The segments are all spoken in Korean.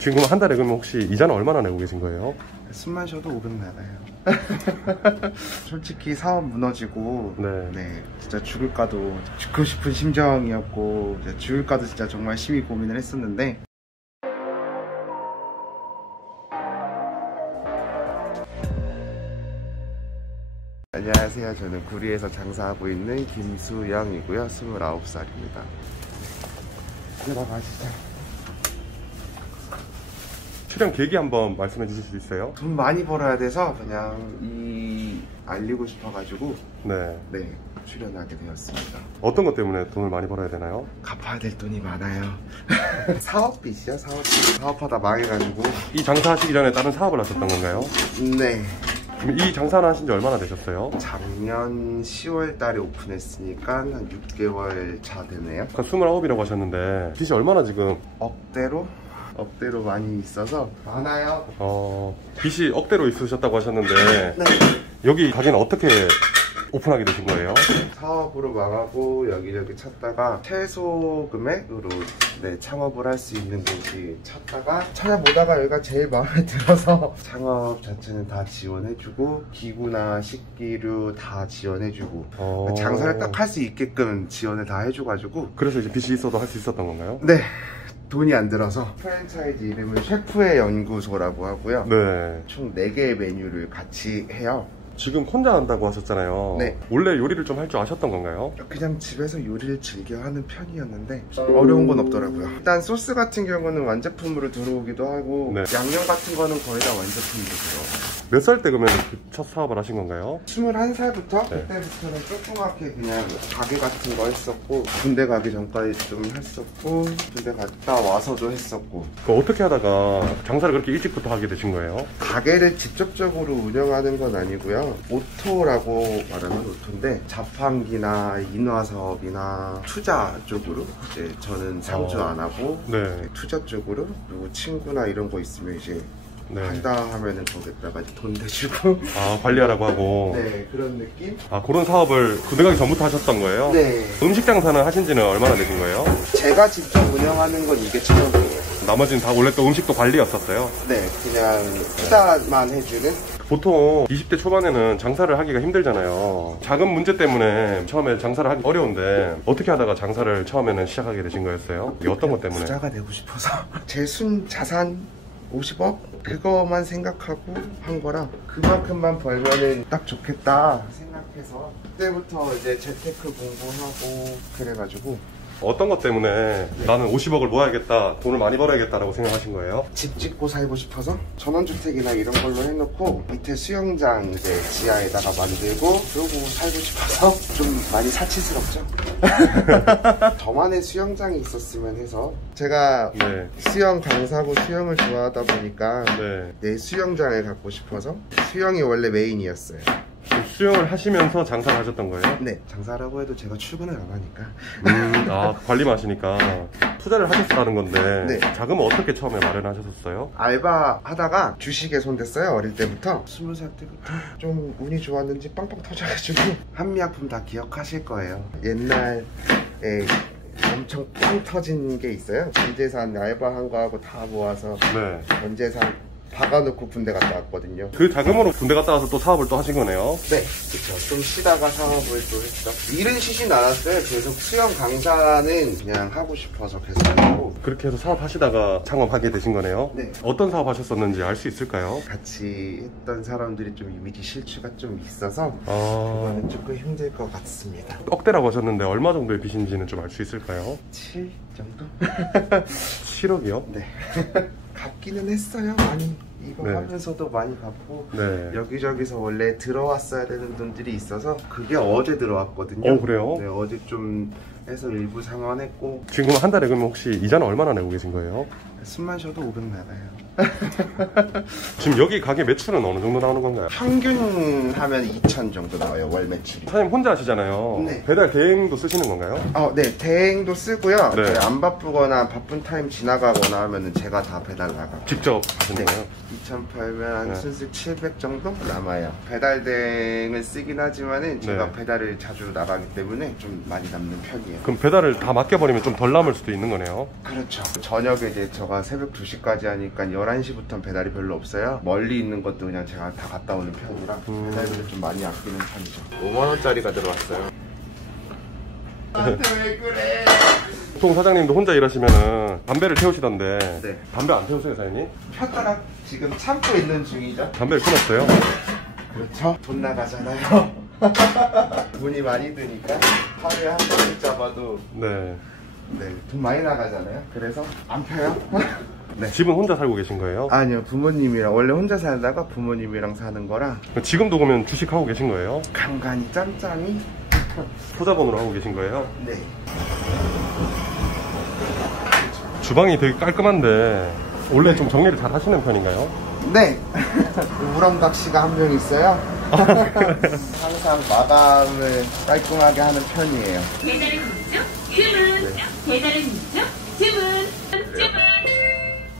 지금 한 달에 그러면 혹시 이자는 얼마나 내고 계신 거예요? 숨만 쉬어도 500 나가요. 솔직히 사업 무너지고 네 진짜 죽을까도 죽고 싶은 심정이었고 죽을까도 진짜 정말 심히 고민을 했었는데 안녕하세요. 저는 구리에서 장사하고 있는 김수영이고요. 29살입니다. 들어가시죠. 출연 계기 한번 말씀해 주실 수 있어요? 돈 많이 벌어야 돼서 그냥 알리고 싶어가지고 네 출연하게 되었습니다. 어떤 것 때문에 돈을 많이 벌어야 되나요? 갚아야 될 돈이 많아요. 사업빚이요, 사업빚. 사업하다 망해가지고. 이 장사하시기 전에 다른 사업을 하셨던 건가요? 네. 그럼 이 장사를 하신 지 얼마나 되셨어요? 작년 10월 달에 오픈했으니까 한 6개월 차 되네요. 아까 29이라고 하셨는데 빚이 얼마나 지금? 억대로 많이 있어서 많아요. 빚이 억대로 있으셨다고 하셨는데 네. 여기 가게는 어떻게 오픈하게 되신 거예요? 사업으로 망하고 여기저기 찾다가 최소 금액으로 창업을 할 수 있는 곳이 찾다가 찾아보다가 여기가 제일 마음에 들어서 창업 자체는 다 지원해주고 기구나 식기류 다 지원해주고 장사를 딱 할 수 있게끔 지원을 다 해줘가지고 그래서 이제 빚이 있어도 할 수 있었던 건가요? 네. 돈이 안 들어서 프랜차이즈 이름은 셰프의 연구소라고 하고요. 네. 총 4개의 메뉴를 같이 해요. 지금 혼자 한다고 하셨잖아요. 네. 원래 요리를 좀 할 줄 아셨던 건가요? 그냥 집에서 요리를 즐겨 하는 편이었는데 어려운 건 없더라고요. 일단 소스 같은 경우는 완제품으로 들어오기도 하고 양념 같은 거는 거의 다 완제품으로 들어와요. 몇 살 때 그러면 첫 사업을 하신 건가요? 21살부터 그때부터는 조그맣게 그냥 가게 같은 거 했었고 군대 가기 전까지 좀 했었고 군대 갔다 와서도 했었고. 어떻게 하다가 장사를 그렇게 일찍부터 하게 되신 거예요? 가게를 직접적으로 운영하는 건 아니고요. 오토라고 말하면 오토인데 자판기나 인화 사업이나 투자 쪽으로 이제 저는 상주 안 하고 투자 쪽으로 그리고 친구나 이런 거 있으면 이제 한다 하면은 거기다가 돈 대주고 관리하라고 하고 그런 느낌? 그런 사업을 군대 가기 전부터 하셨던 거예요? 네. 음식 장사는 하신 지는 얼마나 되신 거예요? 제가 직접 운영하는 건 이게 처음이에요. 나머지는 다 원래 또 음식도 관리였었어요? 네, 그냥 투자만 해주는? 보통 20대 초반에는 장사를 하기가 힘들잖아요. 자금 문제 때문에 처음에 장사를 하기 어려운데 어떻게 하다가 장사를 처음에는 시작하게 되신 거였어요? 이게 어떤 것 때문에? 부자가 되고 싶어서 제 순 자산 50억? 그거만 생각하고 한 거라 그만큼만 벌면은 딱 좋겠다 생각해서 그때부터 이제 재테크 공부하고 그래가지고. 어떤 것 때문에 나는 50억을 모아야겠다, 돈을 많이 벌어야겠다라고 생각하신 거예요? 집 짓고 살고 싶어서 전원주택이나 이런 걸로 해놓고 밑에 수영장 이제 지하에다가 만들고 그러고 살고 싶어서 좀 많이 사치스럽죠. 저만의 수영장이 있었으면 해서 제가 수영 강사고 수영을 좋아하다 보니까 내 수영장을 갖고 싶어서 수영이 원래 메인이었어요. 수영을 하시면서 장사를 하셨던 거예요? 네, 장사라고 해도 제가 출근을 안 하니까. 관리만 하시니까 투자를 하셨다는 건데 자금은 어떻게 처음에 마련하셨어요? 알바 하다가 주식에 손댔어요. 어릴 때부터 20살 때부터 좀 운이 좋았는지 빵빵 터져가지고 한미약품 다 기억하실 거예요. 옛날에 엄청 빵 터진 게 있어요. 전재산 알바한 거하고 다 모아서 전재산 박아놓고 군대 갔다 왔거든요. 그 자금으로 군대 갔다 와서 또 사업을 또 하신 거네요? 네, 그쵸. 좀 쉬다가 사업을 또 했죠. 일은 쉬진 않았어요. 계속 수영 강사는 그냥 하고 싶어서 계속 하고. 그렇게 해서 사업하시다가 창업하게 되신 거네요? 네. 어떤 사업 하셨었는지 알 수 있을까요? 같이 했던 사람들이 좀 이미지 실추가 좀 있어서 그거는 조금 힘들 것 같습니다. 억대라고 하셨는데 얼마 정도의 빚인지는 좀 알 수 있을까요? 7 정도? 7억이요? 네. 갚기는 했어요. 많이 이거 하면서도 많이 갚고 여기저기서 원래 들어왔어야 되는 돈들이 있어서 그게 어제 들어왔거든요. 그래요? 네, 어제 좀 해서 일부 상환했고. 지금 한 달에 그러면 혹시 이자는 얼마나 내고 계신 거예요? 숨만 쉬어도 500 나가요. 지금 여기 가게 매출은 어느 정도 나오는 건가요? 평균 하면 2천 정도 나와요, 월 매출이. 사장님 혼자 하시잖아요. 네. 배달 대행도 쓰시는 건가요? 네, 대행도 쓰고요. 네. 안 바쁘거나 바쁜 타임 지나가거나 하면은 제가 다 배달 나가요. 직접 하시는 네. 거예요? 2,800, 한 네. 순수 700 정도 남아요. 배달 대행을 쓰긴 하지만은 제가 네. 배달을 자주 나가기 때문에 좀 많이 남는 편이에요. 그럼 배달을 다 맡겨버리면 좀 덜 남을 수도 있는 거네요. 그렇죠. 저녁에 이제 제가 새벽 2시까지 하니까 11시부터는 배달이 별로 없어요. 멀리 있는 것도 그냥 제가 다 갔다 오는 편이라 배달비를 좀 많이 아끼는 편이죠. 5만원짜리가 들어왔어요. 나한테 왜 그래? 보통 사장님도 혼자 일하시면은 담배를 태우시던데 네. 담배 안 태우세요, 사장님? 폈다가 지금 참고 있는 중이죠. 담배를 끊었어요? 그렇죠. 돈 나가잖아요. 돈이 많이 드니까 하루에 한 번씩 잡아도 네. 돈 많이 나가잖아요. 그래서 안 펴요. 네. 집은 혼자 살고 계신 거예요? 아니요, 부모님이랑 원래 혼자 살다가 부모님이랑 사는 거라 지금도 그러면 주식하고 계신 거예요? 간간히 짬짬이. 소자본으로 하고 계신 거예요? 네. 주방이 되게 깔끔한데 원래 좀 정리를 잘 하시는 편인가요? 네. 우렁각시가 한 명 있어요. 항상 마감을 깔끔하게 하는 편이에요. 배달의 민족 주문. 배달의 민족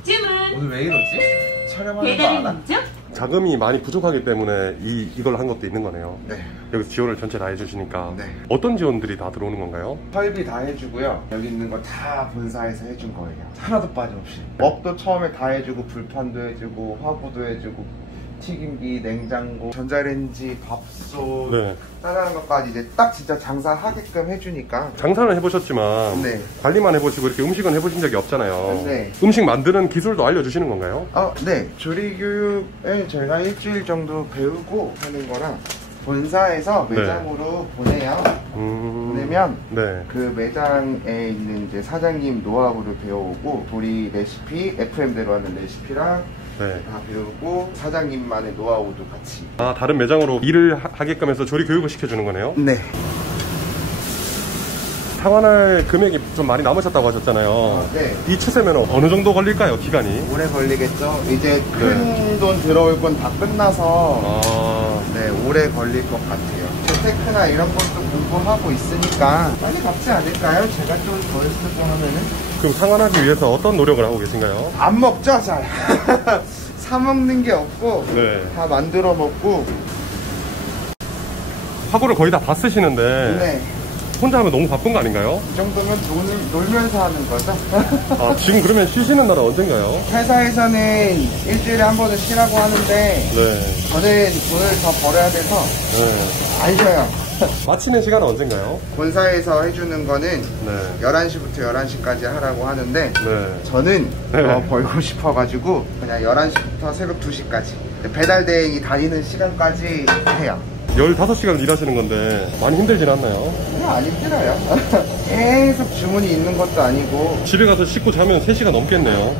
주문. 오늘 왜 이러지? 촬영하는 거 배달의 알아? 민족. 자금이 많이 부족하기 때문에 이걸 한 것도 있는 거네요. 네. 여기서 지원을 전체 다 해주시니까 네. 어떤 지원들이 다 들어오는 건가요? 설비 다 해주고요. 여기 있는 거 다 본사에서 해준 거예요. 하나도 빠짐없이. 먹도 처음에 다 해주고, 불판도 해주고, 화구도 해주고, 튀김기, 냉장고, 전자레인지, 밥솥, 네. 따라하는 것까지 이제 딱 진짜 장사하게끔 해주니까. 장사는 해보셨지만 네. 관리만 해보시고 이렇게 음식은 해보신 적이 없잖아요. 네. 음식 만드는 기술도 알려주시는 건가요? 네. 조리 교육에 저희가 일주일 정도 배우고 하는 거랑 본사에서 네. 매장으로 보내요. 보내면 네. 그 매장에 있는 이제 사장님 노하우를 배워오고 조리 레시피, FM대로 하는 레시피랑 네. 다 배우고 사장님만의 노하우도 같이. 다른 매장으로 일을 하게끔 해서 조리 교육을 시켜주는 거네요. 네. 상환할 금액이 좀 많이 남으셨다고 하셨잖아요. 네. 이 추세면 어느 정도 걸릴까요, 기간이? 오래 걸리겠죠. 이제 큰 돈 들어올 건 다 끝나서 네, 오래 걸릴 것 같아요. 재테크나 이런 것도 공부하고 있으니까 빨리 갚지 않을까요? 제가 좀 덜 쓰고 하면은. 그럼 상환하기 위해서 어떤 노력을 하고 계신가요? 안 먹죠, 잘. 사 먹는 게 없고 네. 다 만들어 먹고. 화구를 거의 다 쓰시는데 네. 혼자 하면 너무 바쁜 거 아닌가요? 이 정도면 돈을 놀면서 하는 거죠. 지금 그러면 쉬시는 날은 언젠가요? 회사에서는 일주일에 한 번은 쉬라고 하는데 네. 저는 돈을 더 벌어야 돼서 네. 안 쉬어요. 마치는 시간은 언젠가요? 본사에서 해주는 거는 네. 11시부터 11시까지 하라고 하는데 네. 저는 네. 더 벌고 싶어가지고 그냥 11시부터 새벽 2시까지 배달 대행이 다니는 시간까지 해요. 15시간 일하시는 건데 많이 힘들진 않나요? 그냥 안 힘들어요. 계속 주문이 있는 것도 아니고 집에 가서 씻고 자면 3시간 넘겠네요.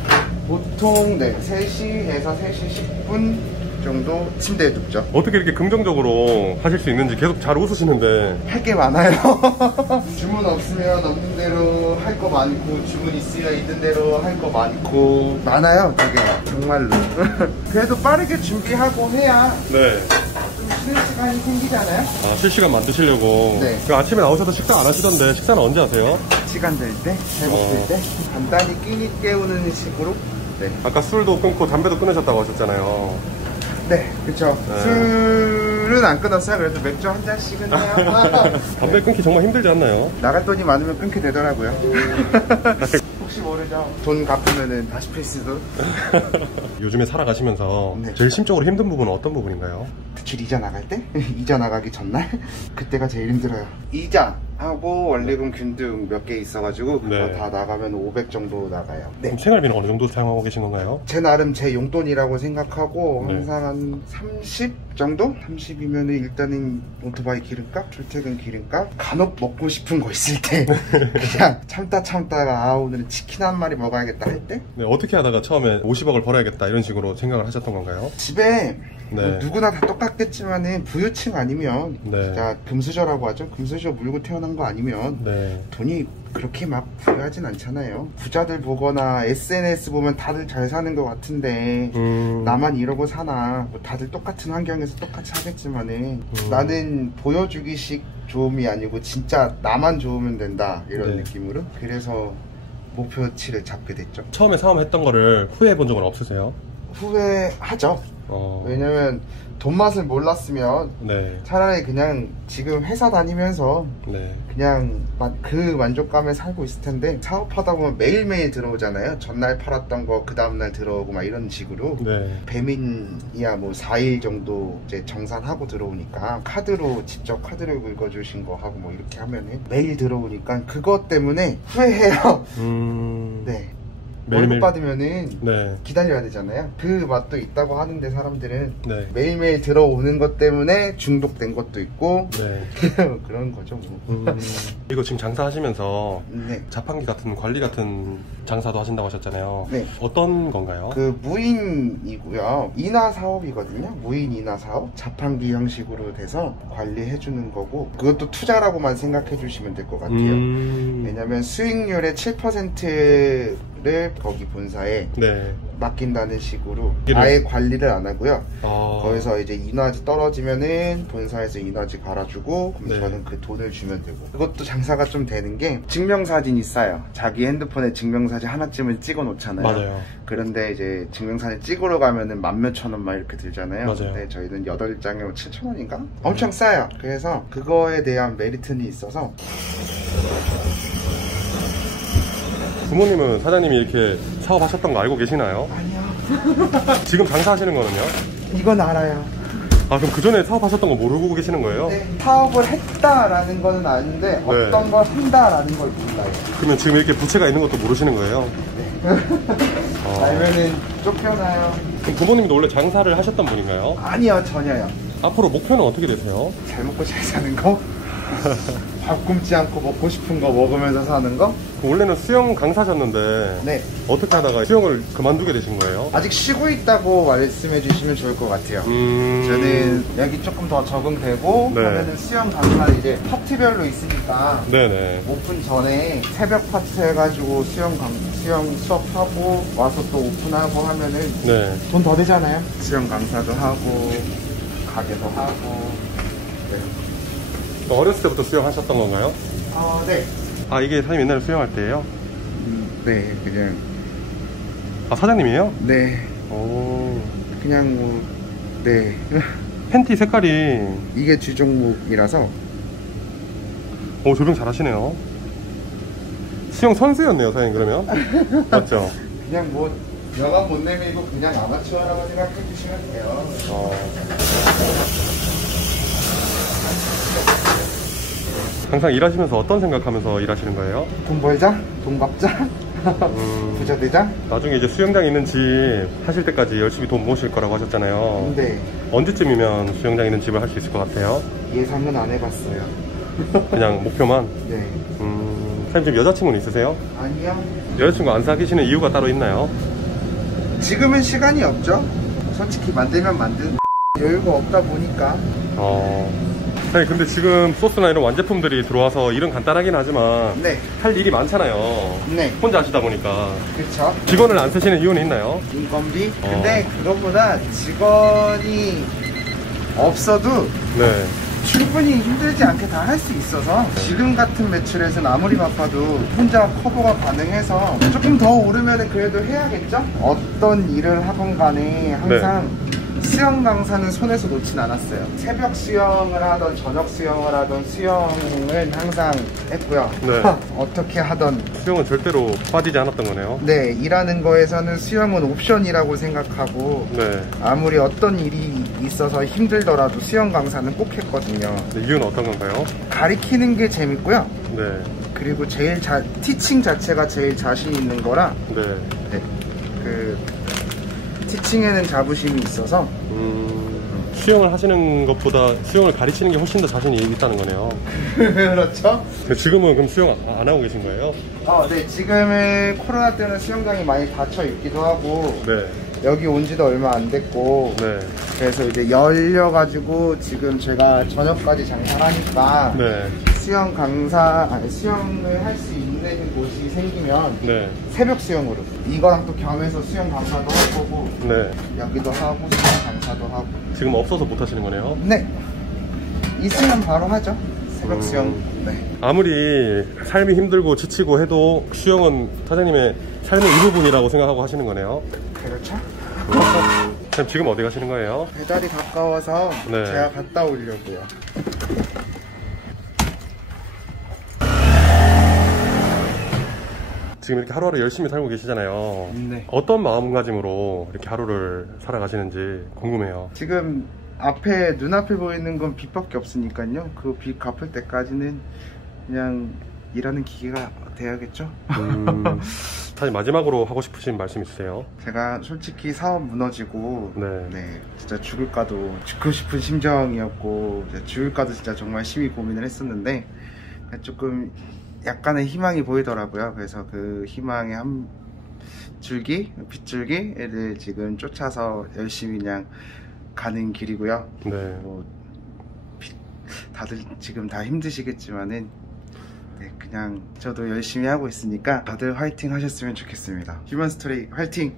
보통 3시에서 3시 10분 정도 침대에 눕죠. 어떻게 이렇게 긍정적으로 하실 수 있는지 계속 잘 웃으시는데. 할 게 많아요. 주문 없으면 없는 대로 할 거 많고 주문 있으면 있는 대로 할 거 많고 많아요. 되게 정말로. 그래도 빠르게 준비하고 해야 네. 좀 쉬는 시간이 생기잖아요. 실시간 만드시려고. 네. 그 아침에 나오셔서 식사 안 하시던데 식사는 언제 하세요? 시간 될 때, 배고플 때 간단히 끼니 때우는 식으로. 네. 아까 술도 끊고 담배도 끊으셨다고 하셨잖아요. 네, 그쵸. 네. 술은 안 끊었어요. 그래도 맥주 한 잔씩은 해요. 담배 끊기 정말 힘들지 않나요? 나갈 돈이 많으면 끊게 되더라고요. 혹시 모르죠. 돈 갚으면은 다시 필수도. 요즘에 살아가시면서 네. 제일 심적으로 힘든 부분은 어떤 부분인가요? 대출 이자 나갈 때? 이자 나가기 전날? 그때가 제일 힘들어요. 이자 하고 원리금 균등 몇 개 있어가지고 그거 네. 다 나가면 500 정도 나가요. 네. 그럼 생활비는 어느 정도 사용하고 계신 건가요? 제 나름 제 용돈이라고 생각하고 네. 항상 한 30 정도? 30이면 일단은 오토바이 기름값, 출퇴근 기름값, 간혹 먹고 싶은 거 있을 때 그냥 참다가 오늘은 치킨 한 마리 먹어야겠다 할 때? 네, 어떻게 하다가 처음에 50억을 벌어야겠다 이런 식으로 생각을 하셨던 건가요? 집에 네. 뭐 누구나 다 똑같겠지만은 부유층 아니면 네. 진짜 금수저라고 하죠. 금수저 물고 태어난 거 아니면 네. 돈이 그렇게 막 부유하진 않잖아요. 부자들 보거나 SNS 보면 다들 잘 사는 것 같은데 나만 이러고 사나. 뭐 다들 똑같은 환경에서 똑같이 하겠지만은 나는 보여주기식 좋음이 아니고 진짜 나만 좋으면 된다 이런 네. 느낌으로. 그래서 목표치를 잡게 됐죠. 처음에 사업했던 거를 후회해 본 적은 없으세요? 후회하죠. 왜냐면 돈 맛을 몰랐으면 네. 차라리 그냥 지금 회사 다니면서 네. 그냥 그 만족감에 살고 있을 텐데, 사업하다 보면 매일매일 들어오잖아요. 전날 팔았던 거 그 다음날 들어오고 막 이런 식으로. 네. 배민이야 뭐 4일 정도 이제 정산하고 들어오니까 카드로 직접 카드를 긁어주신 거 하고 뭐 이렇게 하면은 매일 들어오니까 그것 때문에 후회해요. 네. 월급 받으면은 네. 기다려야 되잖아요. 그 맛도 있다고 하는데 사람들은 네. 매일매일 들어오는 것 때문에 중독된 것도 있고 네. 그런 거죠 뭐. 이거 지금 장사하시면서 네. 자판기 같은 관리 같은 장사도 하신다고 하셨잖아요. 네. 어떤 건가요? 그 무인이고요. 인하 사업이거든요. 무인 인하 사업. 자판기 형식으로 돼서 관리해주는 거고, 그것도 투자라고만 생각해 주시면 될 것 같아요. 왜냐면 수익률의 7%를 거기 본사에 네. 맡긴다는 식으로 아예 관리를 안 하고요. 거기서 이제 인화지 떨어지면은 본사에서 인화지 갈아주고, 그럼 네. 저는 그 돈을 주면 되고. 그것도 장사가 좀 되는 게 증명사진이 싸요. 자기 핸드폰에 증명사진 하나쯤은 찍어 놓잖아요. 맞아요. 그런데 이제 증명사진 찍으러 가면은 만 몇천 원 막 이렇게 들잖아요. 맞아요. 근데 저희는 8장에 7천 원인가? 엄청 싸요. 그래서 그거에 대한 메리트는 있어서. 부모님은 사장님이 이렇게 사업하셨던 거 알고 계시나요? 아니요. 지금 장사하시는 거는요? 이건 알아요. 아, 그럼 그 전에 사업하셨던 거 모르고 계시는 거예요? 네, 사업을 했다라는 거는 아는데 어떤 걸 한다라는 걸 몰라요. 그러면 지금 이렇게 부채가 있는 것도 모르시는 거예요? 알면은 쫓겨나요. 그럼 부모님도 원래 장사를 하셨던 분인가요? 아니요, 전혀요. 앞으로 목표는 어떻게 되세요? 잘 먹고 잘 사는 거? 밥 굶지 않고 먹고 싶은 거 먹으면서 사는 거? 원래는 수영 강사셨는데 네. 어떻게 하다가 수영을 그만두게 되신 거예요? 아직 쉬고 있다고 말씀해 주시면 좋을 것 같아요. 저는 여기 조금 더 적응되고 네. 하면은 수영 강사는 이제 파트별로 있으니까 네네. 오픈 전에 새벽 파트 해가지고 수영 수업하고 와서 또 오픈하고 하면은 네. 돈 더 되잖아요. 수영 강사도 하고 가게도 하고. 네. 어렸을 때부터 수영하셨던 건가요? 네. 아, 이게 사장님 옛날에 수영할 때예요? 네, 그냥. 아, 사장님이에요? 네. 오. 그냥 뭐, 네. 팬티 색깔이 이게 주종목이라서. 오, 조명 잘하시네요. 수영 선수였네요, 사장님. 그러면 맞죠? 그냥 뭐 여간 못 내밀고 그냥 아마추어라고 생각해 주시면 돼요. 항상 일하시면서 어떤 생각하면서 일하시는 거예요? 돈 벌자, 돈 갚자, 부자 되자. 나중에 이제 수영장 있는 집 하실 때까지 열심히 돈 모으실 거라고 하셨잖아요. 근데 언제쯤이면 수영장 있는 집을 할 수 있을 것 같아요? 예상은 안 해봤어요. 그냥 목표만? 네. 사장님 지금 여자친구는 있으세요? 아니요. 여자친구 안 사귀시는 이유가 따로 있나요? 지금은 시간이 없죠. 솔직히 만들면 만든 여유가 없다 보니까. 사장님 근데 지금 소스나 이런 완제품들이 들어와서 일은 간단하긴 하지만 네. 할 일이 많잖아요. 네. 혼자 하시다 보니까. 그쵸. 직원을 안 쓰시는 이유는 있나요? 인건비? 근데 그것보다 직원이 없어도 네. 충분히 힘들지 않게 다 할 수 있어서 지금 같은 매출에서는 아무리 바빠도 혼자 커버가 가능해서 조금 더 오르면 그래도 해야겠죠? 어떤 일을 하건 간에 항상 수영 강사는 손에서 놓진 않았어요. 새벽 수영을 하던 저녁 수영을 하던 수영은 항상 했고요. 네. 어떻게 하던 수영은 절대로 빠지지 않았던 거네요. 네, 일하는 거에서는 수영은 옵션이라고 생각하고 네. 아무리 어떤 일이 있어서 힘들더라도 수영 강사는 꼭 했거든요. 네, 이유는 어떤 건가요? 가리키는 게 재밌고요. 네. 그리고 티칭 자체가 제일 자신 있는 거라. 네. 네. 그 티칭에는 자부심이 있어서. 수영을 하시는 것보다 수영을 가르치는 게 훨씬 더 자신이 있다는 거네요. 그렇죠. 지금은 그럼 수영 안 하고 계신 거예요? 네. 지금은 코로나 때는 수영장이 많이 닫혀 있기도 하고. 네. 여기 온 지도 얼마 안 됐고. 네. 그래서 이제 열려가지고 지금 제가 저녁까지 장사를 하니까. 네. 수영을 할 수 있는 되는 곳이 생기면 네. 새벽 수영으로 이거랑 또 겸해서 수영 강사도 할 거고 네. 여기도 하고 수영 강사도 하고. 지금 없어서 못 하시는 거네요? 네, 있으면 바로 하죠. 새벽 수영. 네. 아무리 삶이 힘들고 지치고 해도 수영은 사장님의 삶의 일부분이라고 생각하고 하시는 거네요? 그렇죠. 그럼 지금 어디 가시는 거예요? 배달이 가까워서 네. 제가 갔다 오려고요. 지금 이렇게 하루하루 열심히 살고 계시잖아요. 네. 어떤 마음가짐으로 이렇게 하루를 살아가시는지 궁금해요. 지금 앞에 눈앞에 보이는 건 빚밖에 없으니까요. 그 빚 갚을 때까지는 그냥 일하는 기계가 돼야겠죠. 사실 마지막으로 하고 싶으신 말씀 있으세요? 제가 솔직히 사업 무너지고 네. 진짜 죽을까도 죽고 싶은 심정이었고 죽을까도 진짜 정말 심히 고민을 했었는데 조금 약간의 희망이 보이더라고요. 그래서 그 희망의 한 줄기, 빗줄기를 지금 쫓아서 열심히 그냥 가는 길이고요. 네. 뭐 다들 지금 다 힘드시겠지만은 그냥 저도 열심히 하고 있으니까 다들 화이팅 하셨으면 좋겠습니다. 휴먼스토리 화이팅!